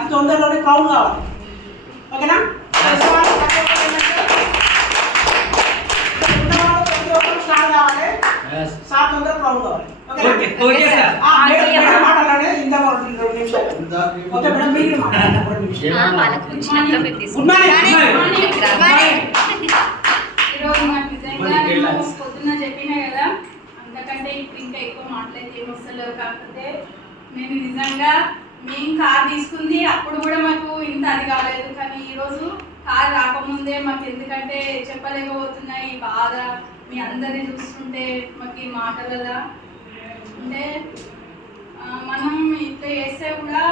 అతి తొందరలోనే క్రౌన్ కావాలి. ఓకేనా? ప్రతి ఒక్కరు స్టార్ట్ కావాలి. సార్ తొందర క్రౌన్ కావాలి. మాట్లాడాలి ఇంత 2 నిమిషాలు. ఓకే మేడం, మీరు మాట్లాడండి. ఈరోజు నాకు నిజంగా పొద్దున్న చెప్పినా కదా, అంతకంటే ఇప్పుడు ఇంకా ఎక్కువ మాట్లాడితే ఏమొస్తలేవు. కాకపోతే నేను నిజంగా మేము కార్ తీసుకుంది అప్పుడు కూడా మాకు ఇంత అది కాలేదు. కానీ ఈరోజు కార్ రాకముందే మాకు ఎందుకంటే చెప్పలేకపోతున్నాయి బాధ. మీ అందరినీ చూస్తుంటే మాకు ఈ మాటలలో అంటే మనం ఇట్లా చేస్తే కూడా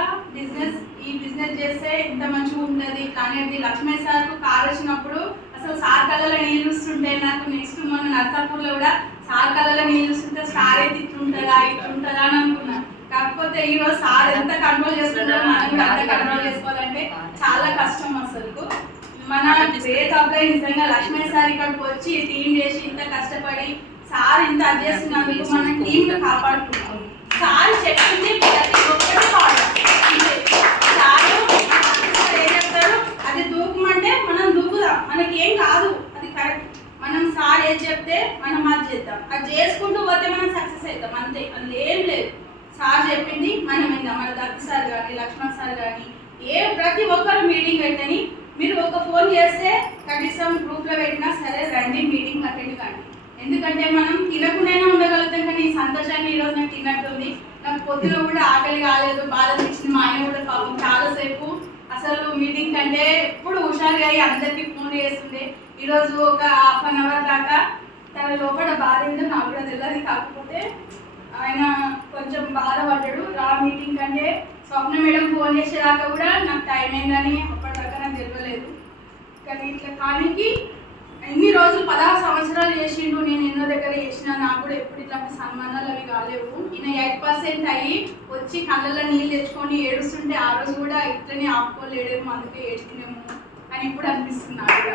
ఈ బిజినెస్ చేస్తే ఇంత మంచిగా ఉంటుంది కానీ లక్ష్మణ్ సార్కు కార్ వచ్చినప్పుడు అసలు సార్ కళ్ళలో నీళ్ళు చూస్తుంటే నాకు నెక్స్ట్ మొన్న నర్సాపూర్లో కూడా సార్ కళ్ళలో నీళ్ళు చూస్తుంటే సార్ అయితే ఇట్లుంటుందా అని అనుకున్నాను. కాకపోతే ఈరోజు సార్ ఎంత కంట్రోల్ చేసుకుంటారో మనం కూడా అంత కంట్రోల్ చేసుకోవాలంటే చాలా కష్టం. అసలు మన గ్రేట్ అబ్బాయి నిజంగా లక్ష్మణ్ సార్ ఇక్కడికి వచ్చి టీం చేసి ఇంత కష్టపడి సార్ ఇంత అది చేస్తున్నందుకు మన టీంను కాపాడుకుంటాం. సార్ చెప్పింది ప్రతి ఒక్కటి సార్ ఏం చెప్తారు అది దూకమంటే మనం దూకుదాం, మనకి ఏం కాదు, అది కరెక్ట్. మనం సార్ ఏం చెప్తే మనం అది చేద్దాం, అది చేసుకుంటూ పోతే మనం సక్సెస్ అవుతాం అంతే, అది ఏం లేదు. సార్ చెప్పింది మనం విందాం. మన దత్త సార్ కానీ లక్ష్మణ్ సార్ కానీ ప్రతి ఒక్కరు మీటింగ్ పెట్టని మీరు ఒక ఫోన్ చేస్తే కనీసం గ్రూప్లో పెట్టినా సరే రండి మీటింగ్ అటెండ్ కానీ. ఎందుకంటే మనం తినకుండానే ఉండగలుగుతాం కానీ ఈ సంతోషాన్ని ఈరోజు నాకు తిన్నట్టుంది. నాకు పొద్దున కూడా ఆకలి కాలేదు, బాధ తెచ్చింది. మా ఆయన కూడా పాపం చాలాసేపు అసలు మీటింగ్ కంటే ఎప్పుడు హుషారుగా అయ్యి అందరికీ ఫోన్ చేస్తుండే. ఈరోజు ఒక ½ an hour దాకా తన లోపల బాధ ఏందో నాకు కూడా తెలియదు. కాకపోతే ఆయన కొంచెం బాధపడ్డాడు. ఆ మీటింగ్ కంటే స్వప్న మేడం ఫోన్ చేసేదాకా కూడా నాకు టైం అయిందని అప్పటిదాకా నాకు తెలియలేదు. కానీ ఇట్లా కానీ ఎన్ని రోజులు 16 సంవత్సరాలు చేసిండు, నేను ఎన్నో దగ్గర చేసిన, నాకు కూడా ఎప్పుడు ఇట్లాంటి సన్మానాలు అవి కాలేవు. ఈయన 8% అయ్యి వచ్చి కళ్ళల్లో నీళ్ళు తెచ్చుకొని ఏడుస్తుంటే ఆ రోజు కూడా ఇట్లనే ఆపుకోలేడేమో, అందుకే ఏడ్చినేమో అని ఇప్పుడు అనిపిస్తున్నాడు.